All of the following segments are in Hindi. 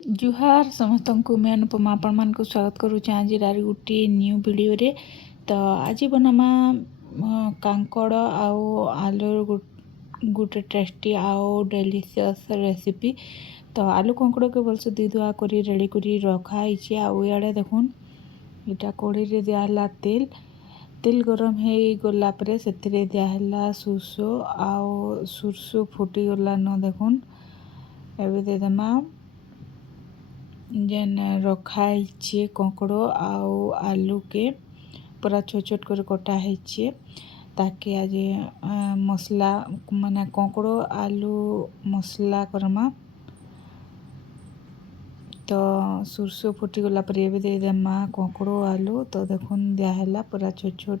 जुहार समस्त को मैं अनुपमा आपण मान को स्वागत करुचे आज गोटे न्यू वीडियो रे। तो आज बनामा कांकड़ आउ आलू गोटे टेस्टी आउ डेलीशियस रेसिपी। तो आलू कांकड़ के भलसे दुई धुआ कर रेडी कर रखाई। आउ इे देखुन इटा कढ़ी रे दियाला तेल गरम हो गला से दियाला सुरसो आउ सुरसो फुटी गला न देखुन एवं देदेमा जेन रखाई कंकड़ आउ आलू के पूरा छोट छोट कर कटा है ताकि आज मसला माने कंकड़ आलू मसला करमा। तो सुरसो फुटी गला पर ये देदेमा कंकड़ आलू। तो देखुन दियाला पूरा छोट छोट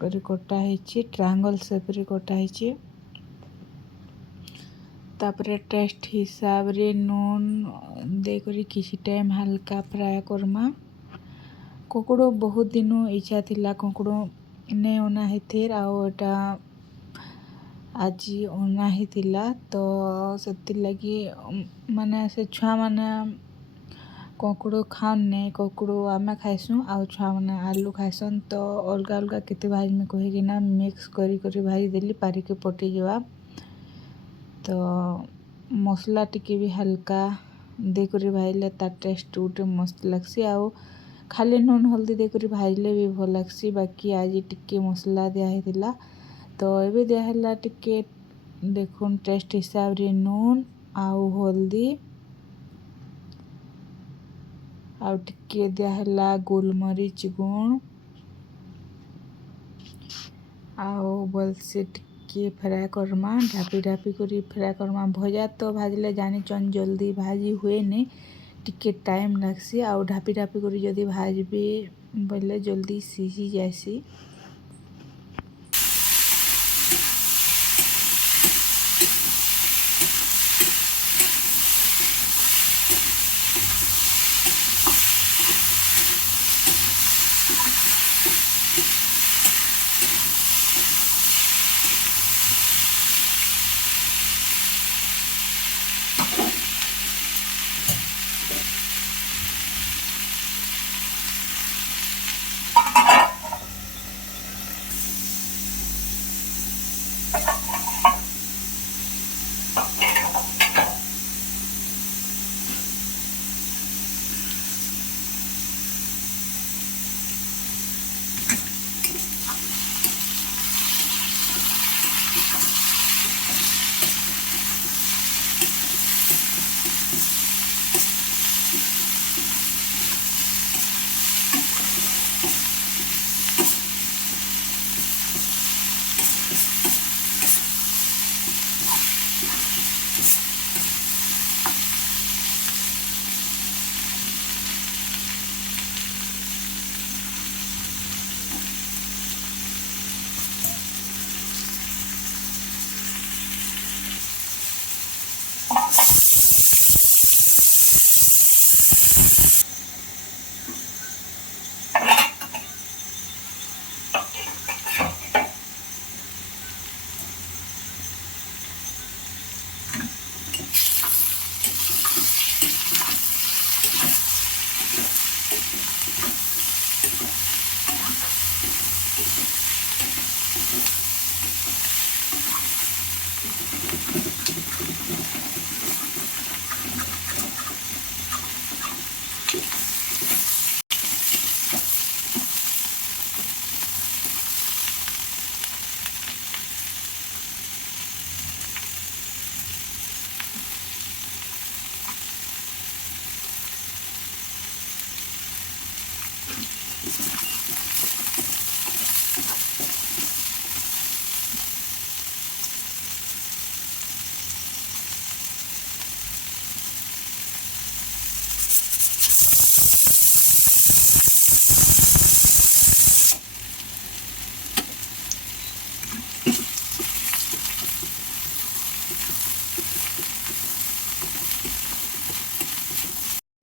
कर कटा है ट्रायंगल शेप रे कटा है। तापरे टेस्ट हिसाब रे नून देकरी किसी टाइम हल्का फ्राए करमा। कंकड़ बहुत दिन इच्छा थिला कंकड़ ने ओना हेथेर आटा आज ओना ही थिला। तो से लगी माने से छुआ माने कंकड़ खान ने कंकड़ आमे खाइसु आउ छुआ माने आलू खाइसन। तो अलगा अलगा केते भाज में कहिकिना मिक्स करी भाजी देली पारिके पटी जवा। तो मसला टिके भी हल्का देकर भाजले तार टेस्ट गोटे मस्त लगसी। आउ खाली नून हल्दी देकर भाजले भी भल लगसी। बाकी आज टिके मसला दिया। तो ये दियाला टिके देखुन टेस्ट हिसाब रे नून आउ हल्दी आउ टिके दियाला गोलमरीच गुण आउ भलसे टिके फ्राए करमा ढापी ढापी कर फ्राए करमा। भजा तो भाजले जानीचन जल्दी भाजी हुए नहीं टिके टाइम लगसी। आउ ढापी ढापी कर जदि भाजबे बोले जल्दी सीझी जासी।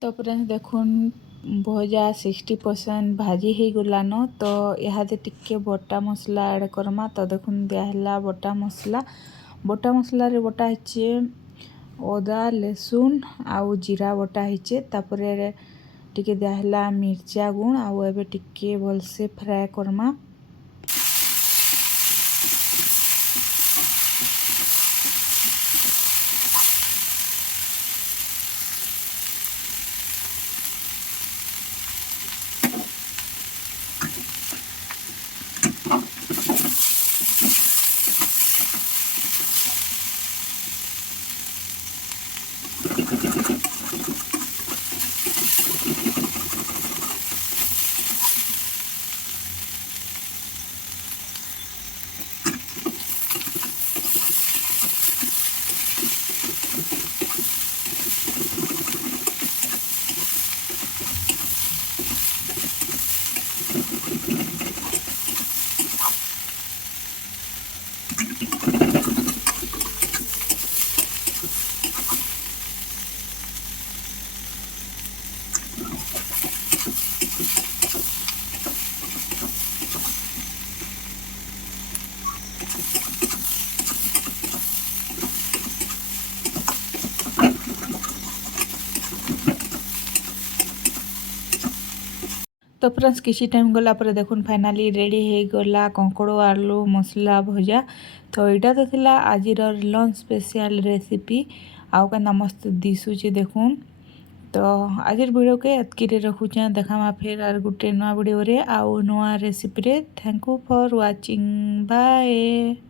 तो फ्रेंड्स देखुन भजा 60% भाजी हो गलान। तो यहाँ टिके बटा मसला ऐड करमा। तो देखुन दियाला बटा मसला रे बटा है ଅଦା ଲେସୁନ୍ ଆଉ ଜିରା ବଟା ହେଇଛେ। ତାପରେ ଟିକେ ଦିଆହେଲା ମିର୍ଚା ଗୁଣ୍ଡ ଆଉ ଏବେ ଟିକେ ଭଲସେ ଫ୍ରାଏ କର୍ମା। तो फ्रेंड्स किसी टाइम गला पर देखुन फाइनाली रेडी हो गला कंकड़ आलू मसला भजा। तो यहाँ तो थिला आजिर लंच स्पेशल रेसिपी आउ केना मस्त दिशुचे देखुन। तो आज वीडियो के एतकी रखुचे देखा फिर आर गुटे नुआ वीडियो रे आउ नुआ रेसिपी रे। Thank you for watching bye.